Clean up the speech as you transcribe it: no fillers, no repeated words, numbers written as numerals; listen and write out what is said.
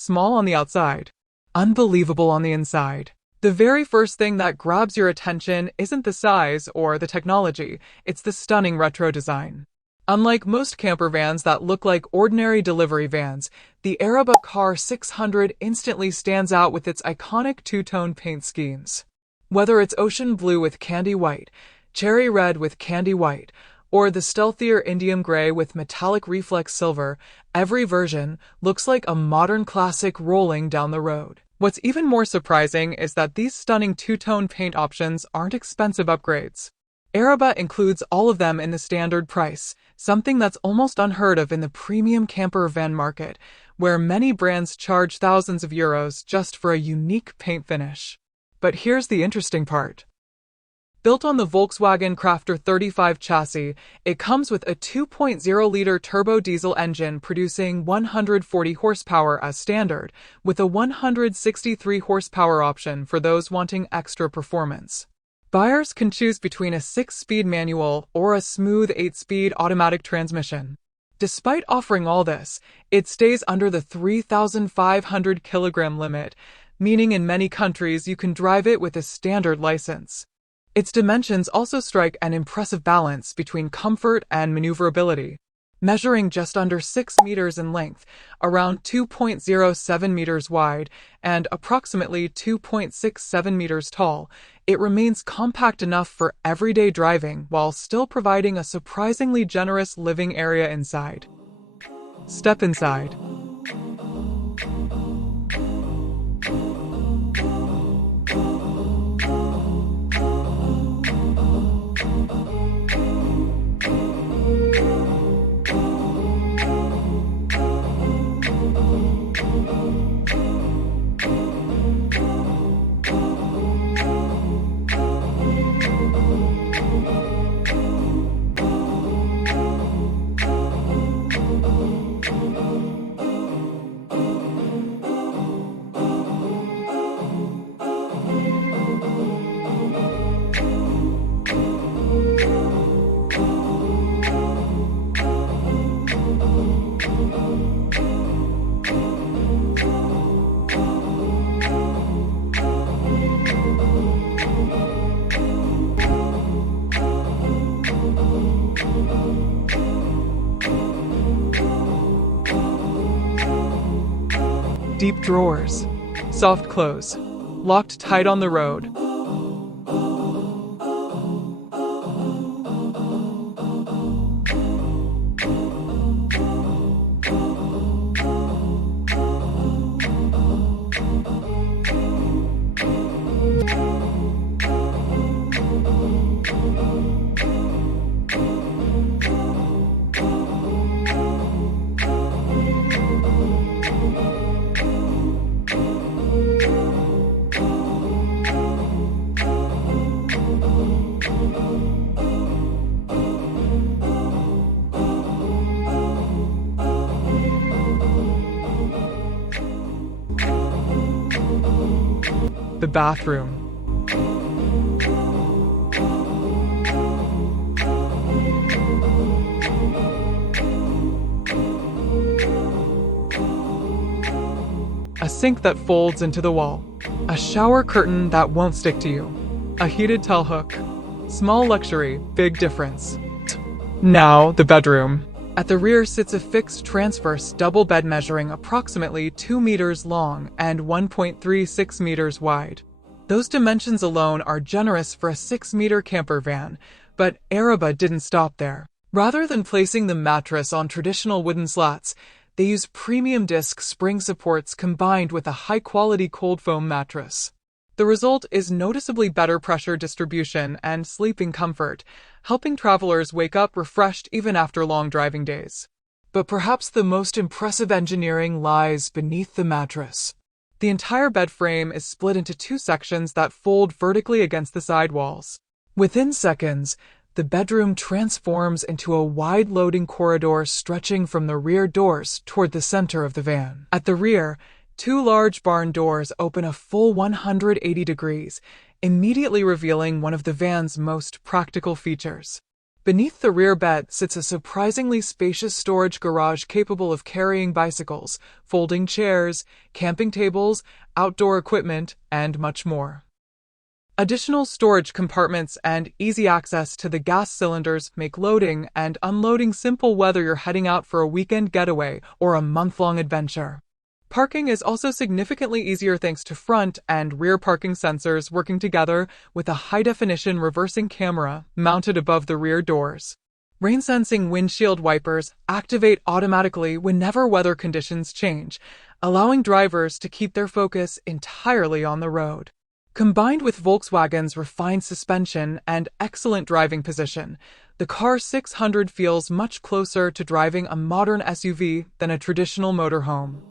Small on the outside, unbelievable on the inside. The very first thing that grabs your attention isn't the size or the technology, it's the stunning retro design. Unlike most camper vans that look like ordinary delivery vans, the Eriba Car 600 instantly stands out with its iconic two-tone paint schemes. Whether it's ocean blue with candy white, cherry red with candy white, or the stealthier indium gray with metallic reflex silver, every version looks like a modern classic rolling down the road. What's even more surprising is that these stunning two-tone paint options aren't expensive upgrades. Eriba includes all of them in the standard price, something that's almost unheard of in the premium camper van market, where many brands charge thousands of euros just for a unique paint finish. But here's the interesting part. Built on the Volkswagen Crafter 35 chassis, it comes with a 2.0-liter turbo diesel engine producing 140 horsepower as standard, with a 163 horsepower option for those wanting extra performance. Buyers can choose between a 6-speed manual or a smooth 8-speed automatic transmission. Despite offering all this, it stays under the 3,500 kilogram limit, meaning in many countries you can drive it with a standard license. Its dimensions also strike an impressive balance between comfort and maneuverability. Measuring just under 6 meters in length, around 2.07 meters wide, and approximately 2.67 meters tall, it remains compact enough for everyday driving while still providing a surprisingly generous living area inside. Step inside. Deep drawers, soft close, locked tight on the road. The bathroom. A sink that folds into the wall. A shower curtain that won't stick to you. A heated towel hook. Small luxury, big difference. Now, the bedroom. At the rear sits a fixed transverse double bed measuring approximately 2 meters long and 1.36 meters wide. Those dimensions alone are generous for a 6-meter camper van, but Eriba didn't stop there. Rather than placing the mattress on traditional wooden slats, they use premium disc spring supports combined with a high-quality cold foam mattress. The result is noticeably better pressure distribution and sleeping comfort, helping travelers wake up refreshed even after long driving days. But perhaps the most impressive engineering lies beneath the mattress. The entire bed frame is split into 2 sections that fold vertically against the side walls. Within seconds, the bedroom transforms into a wide loading corridor stretching from the rear doors toward the center of the van. At the rear, 2 large barn doors open a full 180 degrees, immediately revealing one of the van's most practical features. Beneath the rear bed sits a surprisingly spacious storage garage capable of carrying bicycles, folding chairs, camping tables, outdoor equipment, and much more. Additional storage compartments and easy access to the gas cylinders make loading and unloading simple whether you're heading out for a weekend getaway or a month-long adventure. Parking is also significantly easier thanks to front and rear parking sensors working together with a high-definition reversing camera mounted above the rear doors. Rain-sensing windshield wipers activate automatically whenever weather conditions change, allowing drivers to keep their focus entirely on the road. Combined with Volkswagen's refined suspension and excellent driving position, the Car 600 feels much closer to driving a modern SUV than a traditional motorhome.